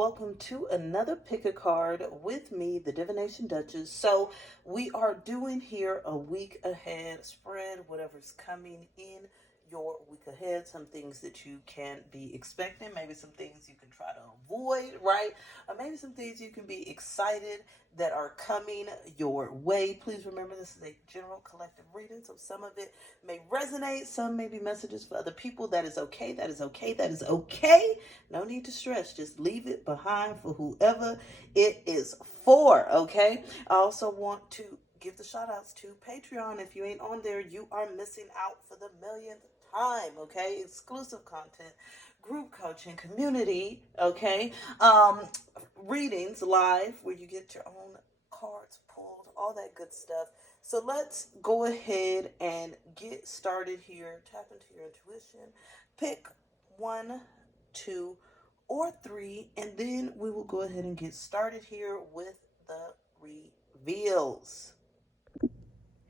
welcome to another pick a card with me, the Divination Duchess. So we are doing here a week ahead spread, whatever's coming in your week ahead, some things that you can be expecting, maybe some things you can try to avoid, right? Or maybe some things you can be excited that are coming your way. Please remember this is a general collective reading, so some of it may resonate, some may be messages for other people. That is okay, that is okay, that is okay. No need to stress, just leave it behind for whoever it is for, okay? I also want to give the shout outs to Patreon. If you ain't on there, you are missing out for the millionth time, okay? Exclusive content, group coaching, community, okay? Readings live where you get your own cards pulled, all that good stuff. So let's go ahead and get started here. Tap into your intuition. Pick 1, 2, or 3, and then we will go ahead and get started here with the reveals.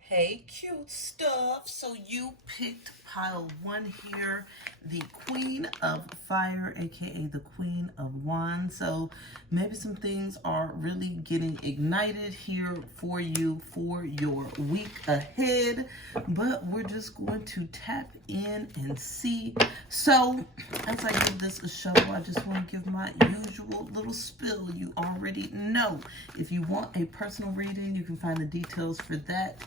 Hey, cute stuff. So you picked pile 1 here, the Queen of Fire, aka the Queen of Wands. So maybe some things are really getting ignited here for you for your week ahead, but we're just going to tap in and see. So as I give this a shuffle, I just want to give my usual little spill. You already know. If you want a personal reading, you can find the details for that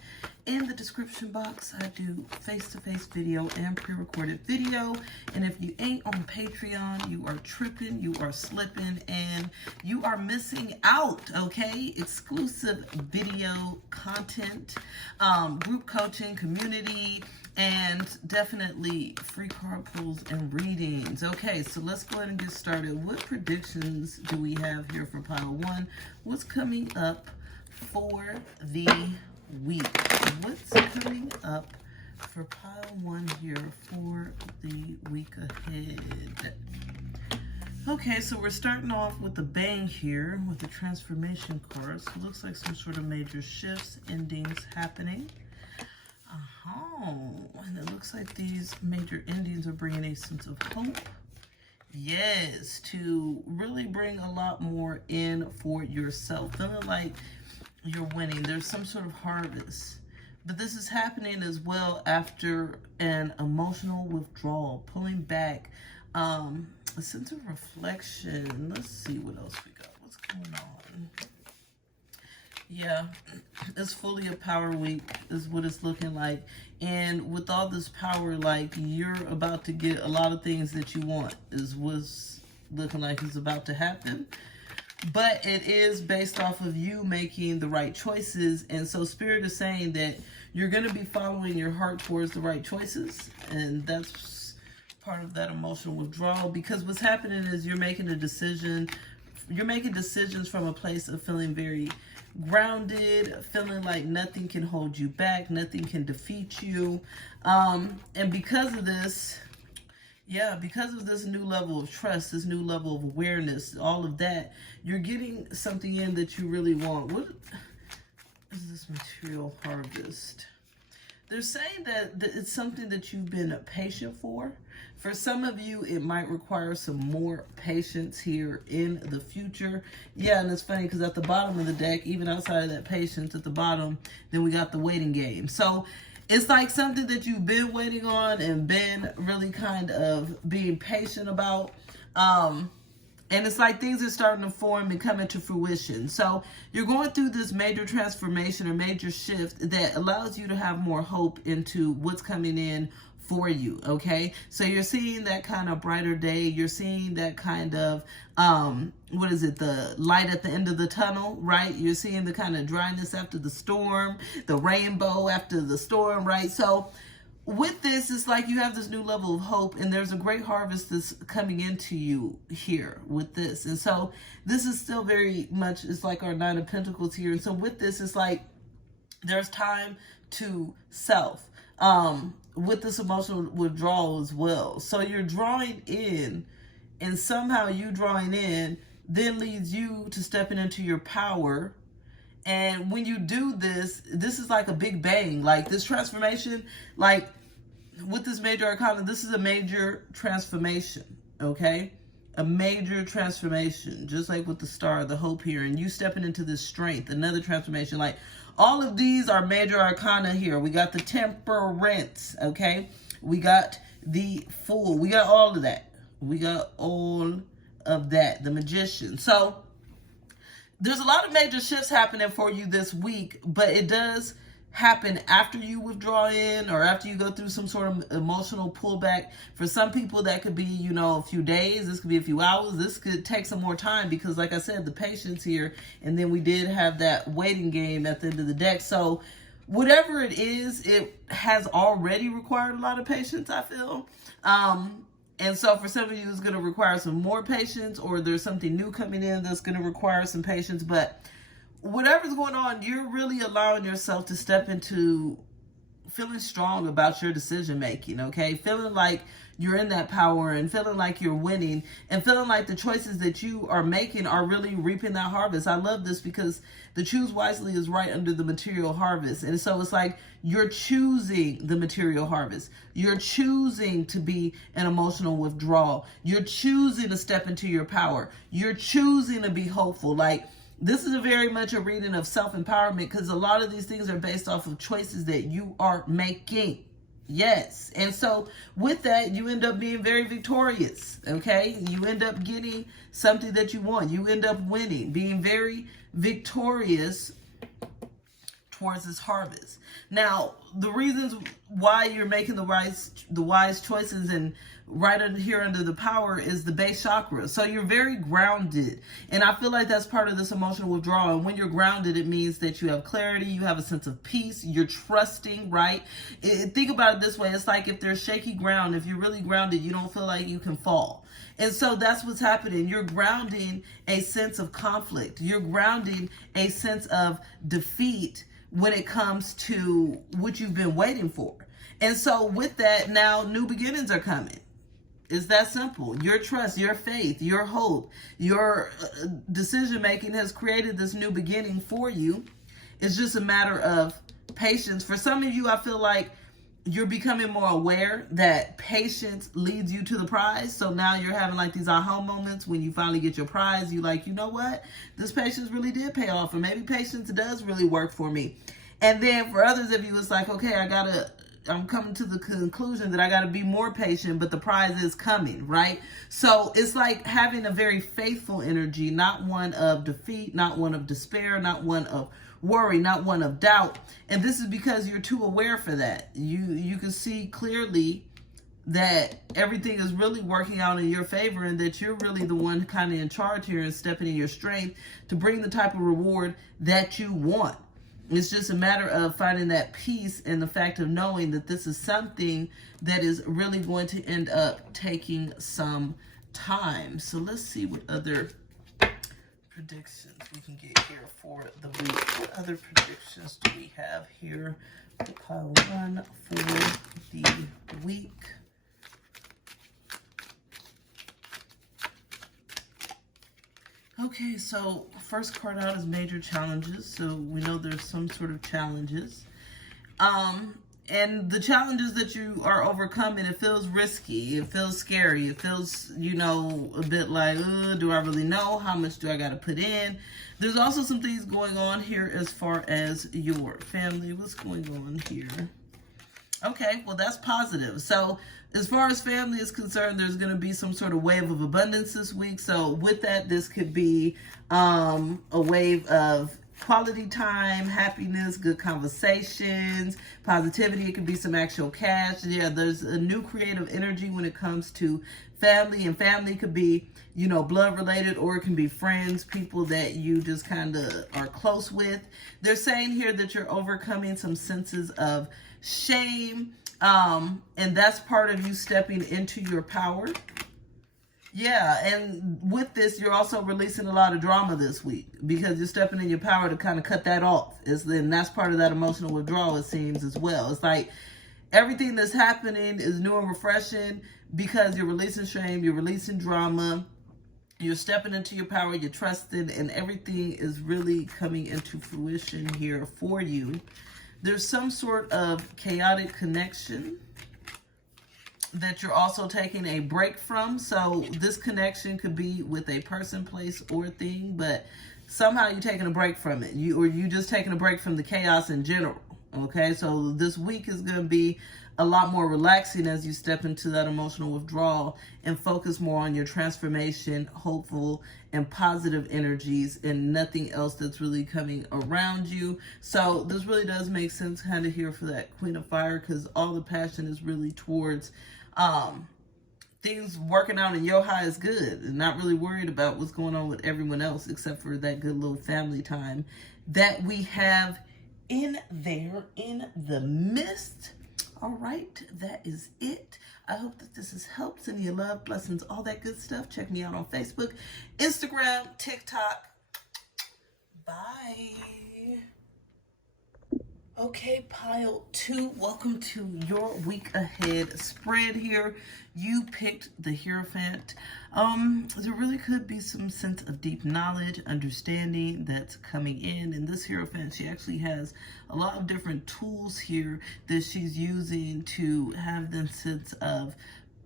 in the description box. I do face-to-face video and pre-recorded video. And if you ain't on Patreon, you are tripping, you are slipping, and you are missing out, okay? Exclusive video content, group coaching, community, and definitely free card pulls and readings. Okay, so let's go ahead and get started. What predictions do we have here for pile 1? What's coming up for the week? What's coming up for pile 1 here for the week ahead? Okay, so we're starting off with a bang here with the transformation card. So it looks like some sort of major shifts, endings happening. And it looks like these major endings are bringing a sense of hope. Yes, to really bring a lot more in for yourself. Feeling like you're winning. There's some sort of harvest. But this is happening as well after an emotional withdrawal, pulling back, a sense of reflection. Let's see what else we got. What's going on? Yeah, it's fully a power week is what it's looking like. And with all this power, like, you're about to get a lot of things that you want is what's looking like is about to happen. But it is based off of you making the right choices. And so Spirit is saying that you're going to be following your heart towards the right choices. And that's part of that emotional withdrawal. Because what's happening is you're making a decision. You're making decisions from a place of feeling very grounded, feeling like nothing can hold you back. Nothing can defeat you. And because of this... Yeah, because of this new level of trust, this new level of awareness, all of that, you're getting something in that you really want. What is this material harvest? They're saying that it's something that you've been patient for. For some of you, it might require some more patience here in the future. Yeah, and it's funny because at the bottom of the deck, even outside of that patience at the bottom, then we got the waiting game. So it's like something that you've been waiting on and been really kind of being patient about. And it's like things are starting to form and come into fruition. So you're going through this major transformation or major shift that allows you to have more hope into what's coming in for you, okay? So you're seeing that kind of brighter day. You're seeing that kind of, the light at the end of the tunnel, right? You're seeing the kind of dryness after the storm, the rainbow after the storm, right? So with this, it's like you have this new level of hope, and there's a great harvest that's coming into you here with this. And so this is still very much, it's like our 9 of Pentacles here. And so with this, it's like there's time to self. With this emotional withdrawal as well. So you're drawing in, and somehow you drawing in then leads you to stepping into your power. And when you do this, this is like a big bang. Like this transformation, like with this major arcana, this is a major transformation, okay? a major transformation, just like with the star, the hope here, and you stepping into this strength, another transformation. Like, all of these are major arcana here. We got the Temperance, okay? We got the Fool. We got all of that. We got all of that. The Magician. So, there's a lot of major shifts happening for you this week, but it does happen after you withdraw in or after you go through some sort of emotional pullback. For some people, that could be, you know, a few days. This could be a few hours. This could take some more time because, like I said, the patience here, and then we did have that waiting game at the end of the deck. So whatever it is, it has already required a lot of patience, I feel. And so for some of you, it's going to require some more patience, or there's something new coming in that's going to require some patience. But whatever's going on, you're really allowing yourself to step into feeling strong about your decision making, okay? Feeling like you're in that power and feeling like you're winning and feeling like the choices that you are making are really reaping that harvest. I love this because the choose wisely is right under the material harvest. And so it's like you're choosing the material harvest. You're choosing to be an emotional withdrawal. You're choosing to step into your power. You're choosing to be hopeful. Like, this is very much a reading of self-empowerment because a lot of these things are based off of choices that you are making. Yes. And so with that, you end up being very victorious. Okay. You end up getting something that you want. You end up winning, being very victorious towards this harvest. Now, the reasons why you're making the wise choices and right under here under the power is the base chakra. So you're very grounded. And I feel like that's part of this emotional withdrawal. And when you're grounded, it means that you have clarity, you have a sense of peace, you're trusting, right? Think about it this way. It's like if there's shaky ground, if you're really grounded, you don't feel like you can fall. And so that's what's happening. You're grounding a sense of conflict. You're grounding a sense of defeat when it comes to what you've been waiting for. And so with that, now new beginnings are coming. It's that simple. Your trust, your faith, your hope, your decision-making has created this new beginning for you. It's just a matter of patience. For some of you, I feel like you're becoming more aware that patience leads you to the prize. So now you're having like these aha moments when you finally get your prize. You like, you know what? This patience really did pay off. And maybe patience does really work for me. And then for others of you, it's like, okay, I'm coming to the conclusion that I got to be more patient, but the prize is coming, right? So it's like having a very faithful energy, not one of defeat, not one of despair, not one of worry, not one of doubt. And this is because you're too aware for that. You can see clearly that everything is really working out in your favor and that you're really the one kind of in charge here and stepping in your strength to bring the type of reward that you want. It's just a matter of finding that peace and the fact of knowing that this is something that is really going to end up taking some time. So let's see what other predictions we can get here for the week. What other predictions do we have here? Pile one for the week. Okay, so first card out is major challenges. So we know there's some sort of challenges. And the challenges that you are overcoming, it feels risky. It feels scary. It feels, you know, a bit like, do I really know? How much do I got to put in? There's also some things going on here as far as your family. What's going on here? Okay, well, that's positive. So as far as family is concerned, there's going to be some sort of wave of abundance this week. So with that, this could be a wave of quality time, happiness, good conversations, positivity. It could be some actual cash. Yeah, there's a new creative energy when it comes to family. And family could be, you know, blood related, or it can be friends, people that you just kind of are close with. They're saying here that you're overcoming some senses of shame, and that's part of you stepping into your power. Yeah, and with this, you're also releasing a lot of drama this week because you're stepping in your power to kind of cut that off. And that's part of that emotional withdrawal, it seems, as well. It's like everything that's happening is new and refreshing because you're releasing shame, you're releasing drama, you're stepping into your power, you're trusting, and everything is really coming into fruition here for you. There's some sort of chaotic connection that you're also taking a break from. So this connection could be with a person, place, or thing, but somehow you're taking a break from it. You just taking a break from the chaos in general. Okay, so this week is going to be a lot more relaxing as you step into that emotional withdrawal and focus more on your transformation, hopeful and positive energies, and nothing else that's really coming around you. So this really does make sense kind of here for that Queen of Fire, because all the passion is really towards things working out in your highest good and not really worried about what's going on with everyone else, except for that good little family time that we have in there in the midst. All right, that is it. I hope that this has helped. Sending you love, blessings, all that good stuff. Check me out on Facebook, Instagram, TikTok. Bye. Okay, pile 2, welcome to your week ahead spread here. You picked the Hierophant. There really could be some sense of deep knowledge, understanding that's coming in. And this Hierophant, she actually has a lot of different tools here that she's using to have the sense of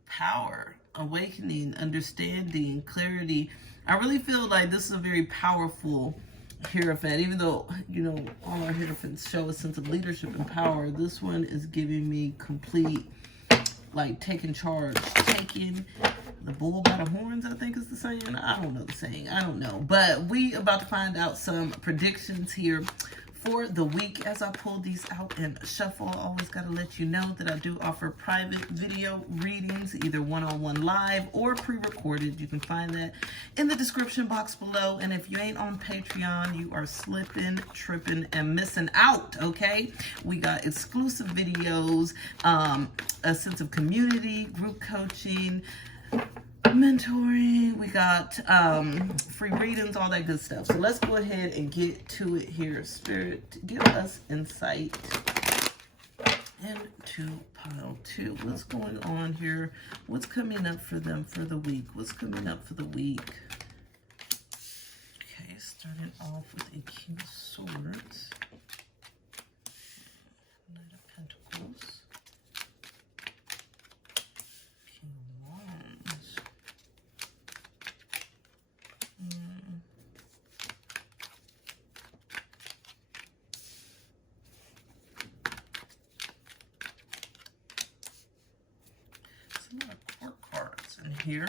power, awakening, understanding, clarity. I really feel like this is a very powerful Hierophant, even though, you know, all our Hierophants show a sense of leadership and power. This one is giving me complete, like, taking charge, taking the bull by the horns, I think is the saying. I don't know the saying. I don't know. But we about to find out some predictions here for the week. As I pull these out and shuffle, I always got to let you know that I do offer private video readings, either one-on-one live or pre-recorded. You can find that in the description box below. And if you ain't on Patreon, you are slipping, tripping, and missing out, okay? We got exclusive videos, a sense of community, group coaching, mentoring, we got free readings, all that good stuff. So let's go ahead and get to it here. Spirit, give us insight into pile 2. What's going on here? What's coming up for them for the week? What's coming up for the week? Okay, starting off with a King of Swords, Knight of Pentacles, King of Wands. There's a lot of court cards in here,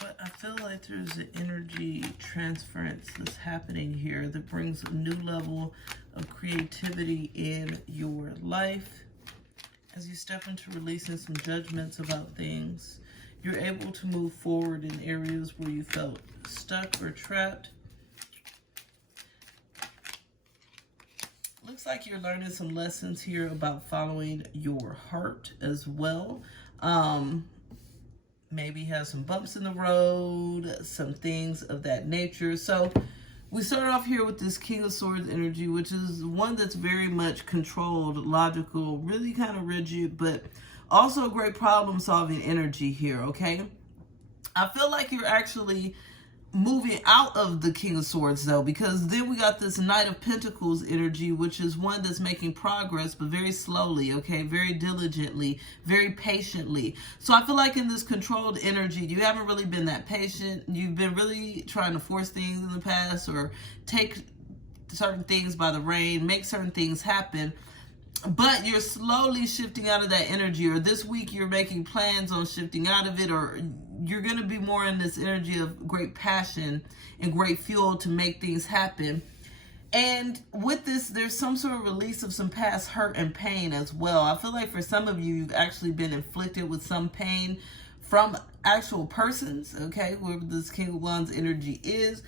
but I feel like there's an energy transference that's happening here that brings a new level of creativity in your life. As you step into releasing some judgments about things, you're able to move forward in areas where you felt stuck or trapped. Looks like you're learning some lessons here about following your heart as well. Maybe have some bumps in the road, some things of that nature. So we start off here with this King of Swords energy, which is one that's very much controlled, logical, really kind of rigid, but also a great problem-solving energy here, okay? I feel like you're actually moving out of the King of Swords, though, because then we got this Knight of Pentacles energy, which is one that's making progress, but very slowly, okay? Very diligently, very patiently. So I feel like in this controlled energy, you haven't really been that patient. You've been really trying to force things in the past or take certain things by the rein, make certain things happen. But you're slowly shifting out of that energy, or this week you're making plans on shifting out of it, or you're going to be more in this energy of great passion and great fuel to make things happen. And with this, there's some sort of release of some past hurt and pain as well. I feel like for some of you, you've actually been inflicted with some pain from actual persons, okay, whoever this King of Wands energy is.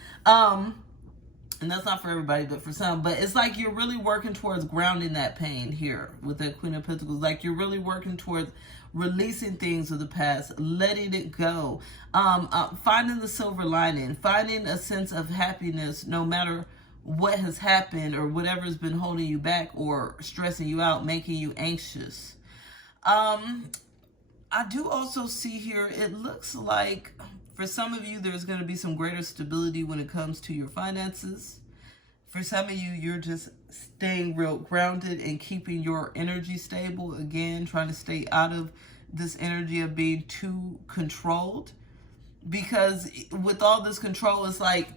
And that's not for everybody, but for some. But it's like you're really working towards grounding that pain here with that Queen of Pentacles. Like you're really working towards releasing things of the past, letting it go, finding the silver lining, finding a sense of happiness no matter what has happened or whatever's been holding you back or stressing you out, making you anxious. I do also see here, it looks like for some of you, there's going to be some greater stability when it comes to your finances. For some of you, you're just staying real grounded and keeping your energy stable. Again, trying to stay out of this energy of being too controlled. Because with all this control, it's like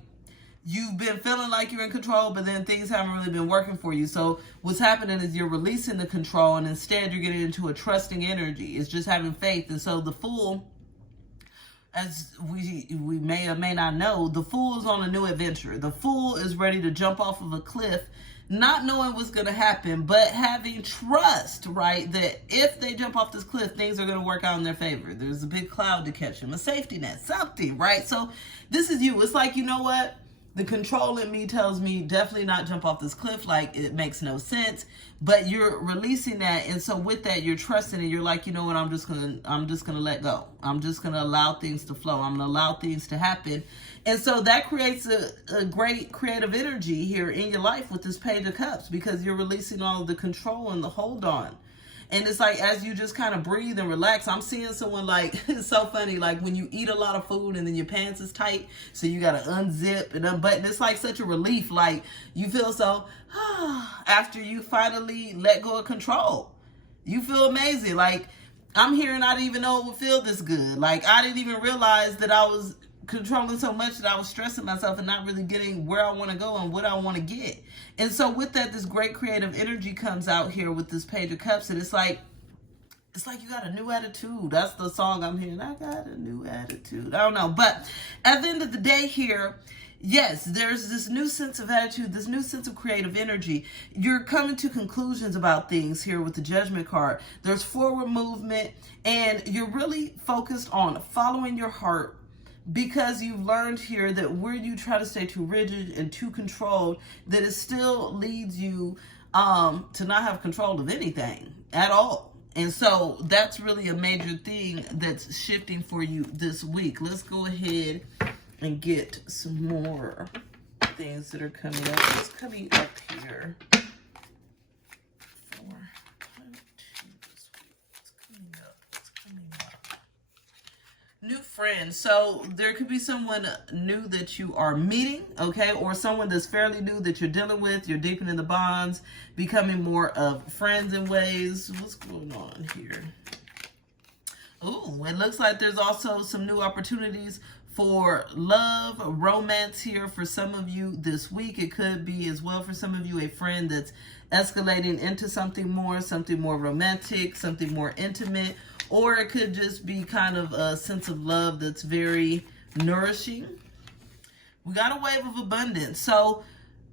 you've been feeling like you're in control, but then things haven't really been working for you. So what's happening is you're releasing the control, and instead you're getting into a trusting energy. It's just having faith. And so the Fool, as we may or may not know, the Fool is on a new adventure. The Fool is ready to jump off of a cliff, not knowing what's going to happen, but having trust, right, that if they jump off this cliff, things are going to work out in their favor. There's a big cloud to catch them, a safety net, something, right? So this is you. It's like, you know what? The control in me tells me definitely not jump off this cliff. Like, it makes no sense. But you're releasing that, and so with that, you're trusting it. You're like, you know what? I'm just gonna let go. I'm just gonna allow things to flow. I'm gonna allow things to happen, and so that creates a great creative energy here in your life with this Page of Cups, because you're releasing all of the control and the hold on. And it's like, as you just kind of breathe and relax, I'm seeing someone like, it's so funny, like when you eat a lot of food and then your pants is tight, so you got to unzip and unbutton. It's like such a relief. Like you feel so, after you finally let go of control. You feel amazing. Like I'm here and I didn't even know it would feel this good. Like I didn't even realize that I was controlling so much that I was stressing myself and not really getting where I want to go and what I want to get. And so with that, this great creative energy comes out here with this Page of Cups, and it's like you got a new attitude. That's the song I'm hearing. I got a new attitude. I don't know. But at the end of the day here, yes, there's this new sense of attitude, this new sense of creative energy. You're coming to conclusions about things here with the Judgment card. There's forward movement, and you're really focused on following your heart, because you've learned here that where you try to stay too rigid and too controlled, that it still leads you to not have control of anything at all. And so that's really a major thing that's shifting for you this week. Let's go ahead and get some more things that are coming up. What's coming up here? New friends. So there could be someone new that you are meeting, okay, or someone that's fairly new that you're dealing with. You're deepening the bonds, becoming more of friends in ways. What's going on here? Oh, it looks like there's also some new opportunities for love, romance here for some of you this week. It could be as well for some of you a friend that's escalating into something more romantic, something more intimate. Or it could just be kind of a sense of love that's very nourishing. We got a wave of abundance. So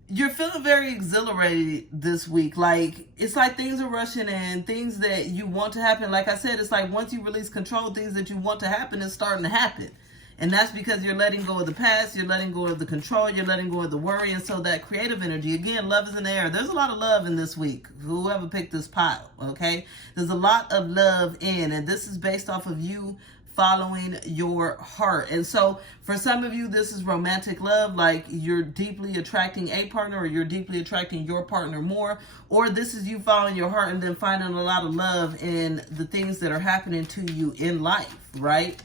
you're feeling very exhilarated this week. Like, it's like things are rushing in, things that you want to happen. Like I said, it's like once you release control, things that you want to happen is starting to happen. And that's because you're letting go of the past, you're letting go of the control, you're letting go of the worry. And so that creative energy, again, love is in the air. There's a lot of love in this week. Whoever picked this pile, okay? There's a lot of love in, and this is based off of you following your heart. And so for some of you, this is romantic love, like you're deeply attracting a partner, or you're deeply attracting your partner more, or this is you following your heart and then finding a lot of love in the things that are happening to you in life, right?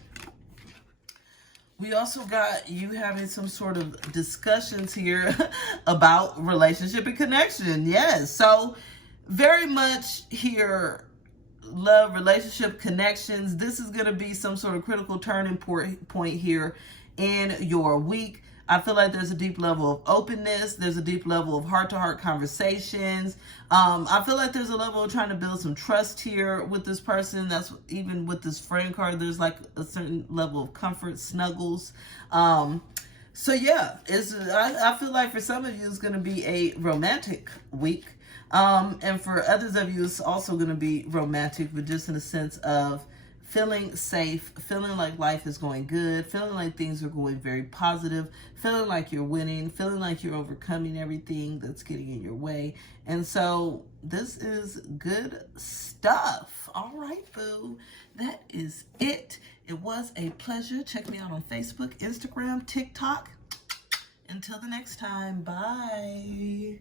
We also got you having some sort of discussions here about relationship and connection. Yes. So very much here, love, relationship, connections. This is going to be some sort of critical turning point here in your week. I feel like there's a deep level of openness. There's a deep level of heart-to-heart conversations. I feel like there's a level of trying to build some trust here with this person. That's even with this friend card. There's like a certain level of comfort, snuggles. So yeah, I feel like for some of you, it's going to be a romantic week. And for others of you, it's also going to be romantic, but just in a sense of feeling safe, feeling like life is going good, feeling like things are going very positive, feeling like you're winning, feeling like you're overcoming everything that's getting in your way. And so this is good stuff. All right, boo. That is it. It was a pleasure. Check me out on Facebook, Instagram, TikTok. Until the next time, bye.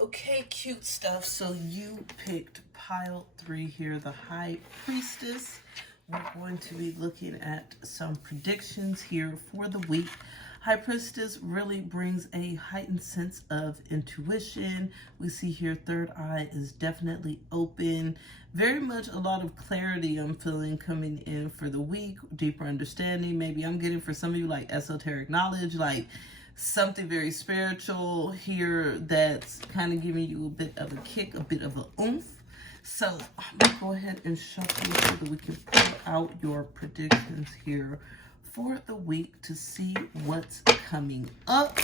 Okay, cute stuff. So you picked pile 3 here, the High Priestess. We're going to be looking at some predictions here for the week. High Priestess really brings a heightened sense of intuition. We see here third eye is definitely open. Very much a lot of clarity I'm feeling coming in for the week. Deeper understanding. Maybe I'm getting for some of you like esoteric knowledge, like something very spiritual here that's kind of giving you a bit of a kick, a bit of a oomph. So I'm going to go ahead and shuffle so that we can pull out your predictions here for the week to see what's coming up.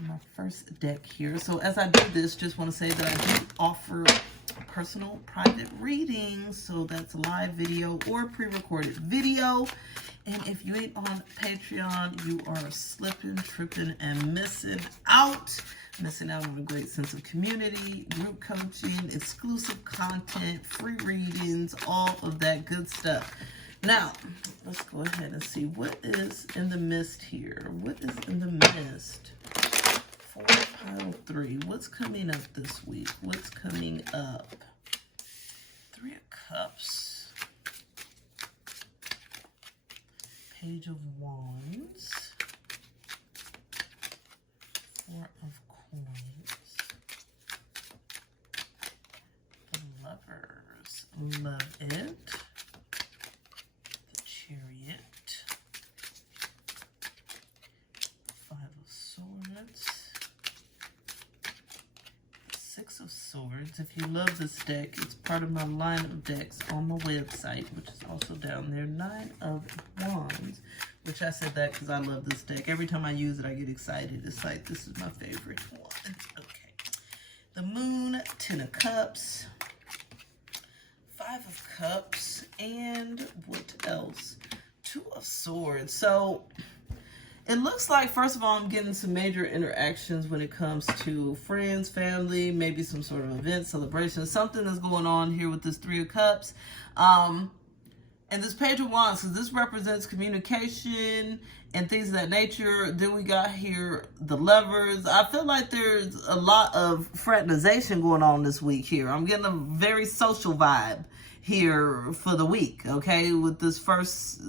My first deck here. So as I do this, just want to say that I do offer personal private readings. So that's live video or pre-recorded video. And if you ain't on Patreon, you are slipping, tripping, and missing out. Missing out on a great sense of community, group coaching, exclusive content, free readings, all of that good stuff. Now, let's go ahead and see what is in the mist here. What is in the mist for pile 3? What's coming up this week? What's coming up? 3 of Cups. Page of Wands, 4 of Coins, the Lovers, love it, the Chariot, 5 of Swords, the 6 of Swords. If you love this deck, it's part of my line of decks on my website, which is also down there. 9 of Wands, which I said that because I love this deck. Every time I use it, I get excited. It's like, this is my favorite one. Okay. The Moon, 10 of Cups, 5 of Cups, and what else? 2 of Swords. So it looks like, first of all, I'm getting some major interactions when it comes to friends, family, maybe some sort of event, celebration, something that's going on here with this 3 of Cups. And this Page of Wands, so this represents communication and things of that nature. Then we got here the Lovers. I feel like there's a lot of fraternization going on this week here. I'm getting a very social vibe here for the week, okay, with this first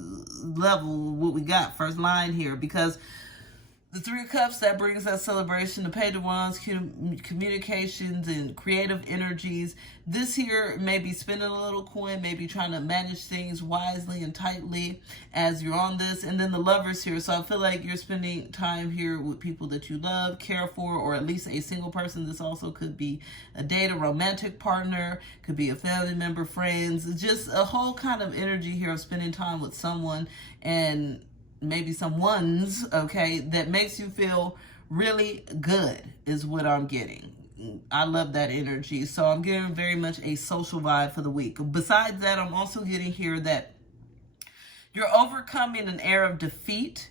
level, what we got, first line here, because the 3 of Cups, that brings that celebration. The Page of Wands, communications and creative energies. This here may be spending a little coin, maybe trying to manage things wisely and tightly as you're on this. And then the Lovers here. So I feel like you're spending time here with people that you love, care for, or at least a single person. This also could be a date, a romantic partner, could be a family member, friends. Just a whole kind of energy here of spending time with someone and maybe someone's, okay, that makes you feel really good is what I'm getting. I love that energy. So I'm getting very much a social vibe for the week. Besides that, I'm also getting here that you're overcoming an air of defeat.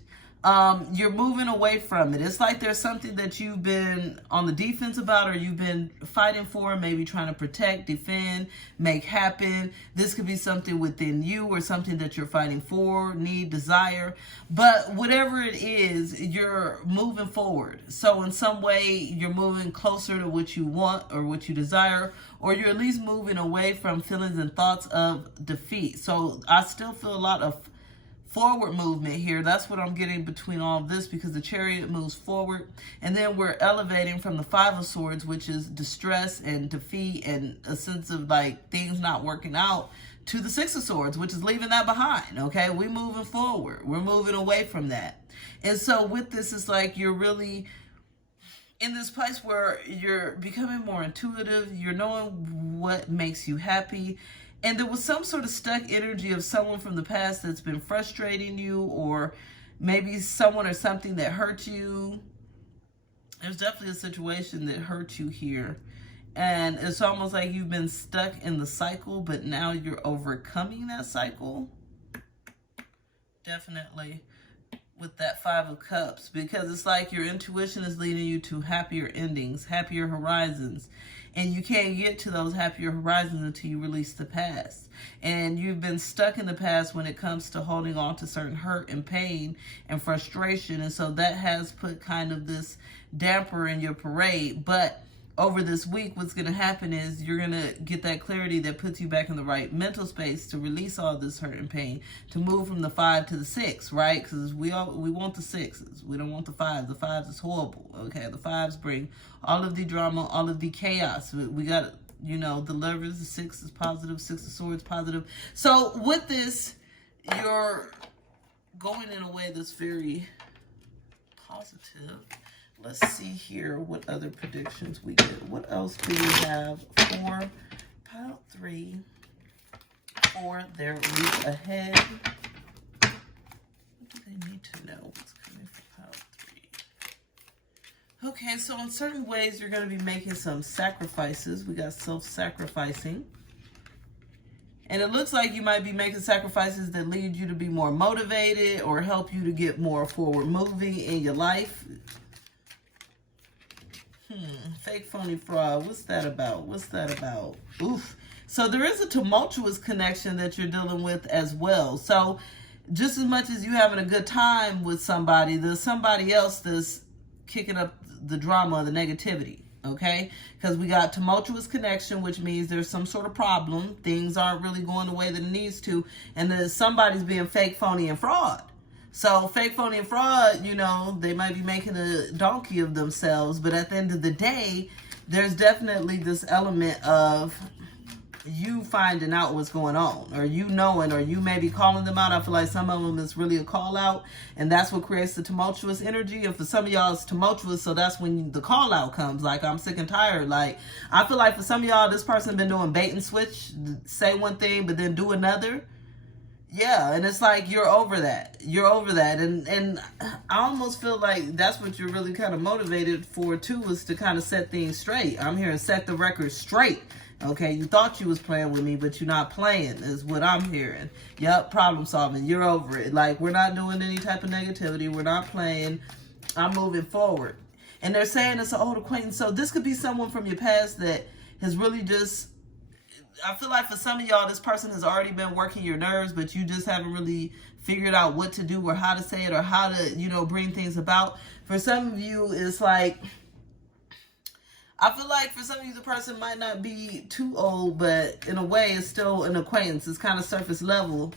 You're moving away from it. It's like there's something that you've been on the defense about, or you've been fighting for, maybe trying to protect, defend, make happen. This could be something within you or something that you're fighting for, need, desire. But whatever it is, you're moving forward. So in some way, you're moving closer to what you want or what you desire, or you're at least moving away from feelings and thoughts of defeat. So I still feel a lot of forward movement here. That's what I'm getting between all of this, because the Chariot moves forward, and then we're elevating from the 5 of Swords, which is distress and defeat and a sense of like things not working out, to the 6 of Swords, which is leaving that behind. Okay, we're moving forward, we're moving away from that. And so with this, it's like you're really in this place where you're becoming more intuitive, you're knowing what makes you happy. And there was some sort of stuck energy of someone from the past that's been frustrating you, or maybe someone or something that hurt you. There's definitely a situation that hurt you here. And it's almost like you've been stuck in the cycle, but now you're overcoming that cycle. Definitely with that 5 of Cups, because it's like your intuition is leading you to happier endings, happier horizons. And you can't get to those happier horizons until you release the past. And you've been stuck in the past when it comes to holding on to certain hurt and pain and frustration. And so that has put kind of this damper in your parade. But over this week, what's going to happen is you're going to get that clarity that puts you back in the right mental space to release all this hurt and pain, to move from the 5 to the 6, right? Because we want the 6s. We don't want the 5s. The 5s is horrible, okay? The 5s bring all of the drama, all of the chaos. We got, you know, the Lovers, the 6 is positive, 6 of Swords positive. So with this, you're going in a way that's very positive. Let's see here what other predictions we get. What else do we have for pile 3 for their week ahead? What do they need to know? What's coming for pile 3? Okay, so in certain ways, you're going to be making some sacrifices. We got self-sacrificing. And it looks like you might be making sacrifices that lead you to be more motivated or help you to get more forward moving in your life. Fake, phony, fraud. What's that about? What's that about? Oof. So there is a tumultuous connection that you're dealing with as well. So just as much as you having a good time with somebody, there's somebody else that's kicking up the drama, the negativity. Okay? Because we got tumultuous connection, which means there's some sort of problem. Things aren't really going the way that it needs to. And then somebody's being fake, phony, and fraud. So fake, phony, and fraud, you know, they might be making a donkey of themselves. But at the end of the day, there's definitely this element of you finding out what's going on, or you knowing, or you maybe calling them out. I feel like some of them is really a call out, and that's what creates the tumultuous energy. And for some of y'all, it's tumultuous, so that's when the call out comes. Like, I'm sick and tired. Like, I feel like for some of y'all, this person been doing bait and switch, say one thing, but then do another. Yeah, and it's like you're over that. You're over that. And I almost feel like that's what you're really kind of motivated for, too, is to kind of set things straight. I'm here to set the record straight. Okay, you thought you was playing with me, but you're not playing, is what I'm hearing. Yep, problem solving. You're over it. Like, we're not doing any type of negativity. We're not playing. I'm moving forward. And they're saying it's an old acquaintance. So this could be someone from your past that has really just... I feel like for some of y'all, this person has already been working your nerves, but you just haven't really figured out what to do or how to say it or how to, you know, bring things about. For some of you, it's like, I feel like for some of you, the person might not be too old, but in a way, it's still an acquaintance. It's kind of surface level.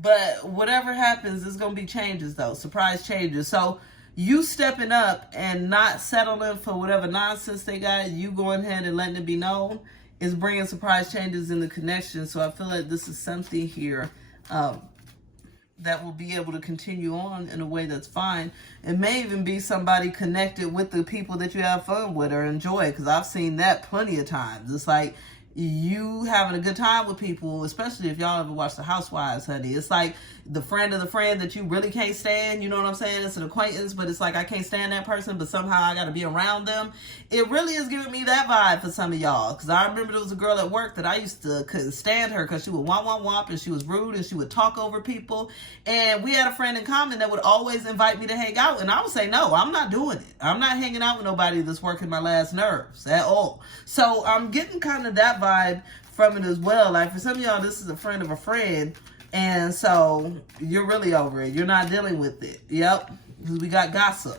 But whatever happens, there's going to be changes, though. Surprise changes. So you stepping up and not settling for whatever nonsense they got, you going ahead and letting it be known, is bringing surprise changes in the connection. So I feel like this is something here that will be able to continue on in a way that's fine. It may even be somebody connected with the people that you have fun with or enjoy, because I've seen that plenty of times. It's like you having a good time with people, especially if y'all ever watch The Housewives, honey. It's like the friend of the friend that you really can't stand, you know what I'm saying? It's an acquaintance, but it's like I can't stand that person, but somehow I got to be around them. It really is giving me that vibe for some of y'all, because I remember there was a girl at work that I used to couldn't stand her because she would womp, and she was rude, and she would talk over people. And we had a friend in common that would always invite me to hang out, and I would say, no, I'm not doing it. I'm not hanging out with nobody that's working my last nerves at all. So I'm getting kind of that vibe from it as well. Like, for some of y'all, this is a friend of a friend, and so you're really over it. You're not dealing with it. Yep, because we got gossip.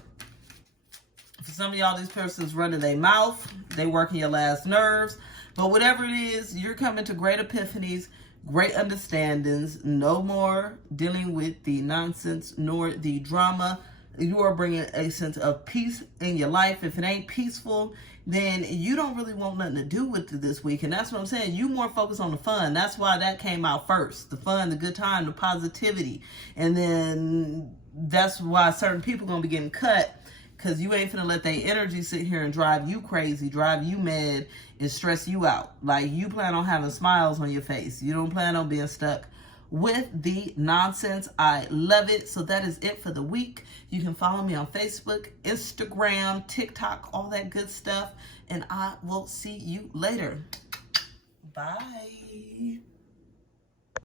For some of y'all, these persons running their mouth, they working your last nerves, but whatever it is, you're coming to great epiphanies, great understandings. No more dealing with the nonsense nor the drama. You are bringing a sense of peace in your life. If it ain't peaceful, then you don't really want nothing to do with it this week. And that's what I'm saying. You more focus on the fun. That's why that came out first. The fun, the good time, the positivity. And then that's why certain people going to be getting cut, because you ain't finna let their energy sit here and drive you crazy, drive you mad, and stress you out. Like, you plan on having smiles on your face. You don't plan on being stuck with the nonsense. I love it. So that is it for the week. You can follow me on Facebook, Instagram, TikTok, all that good stuff. And I will see you later. Bye.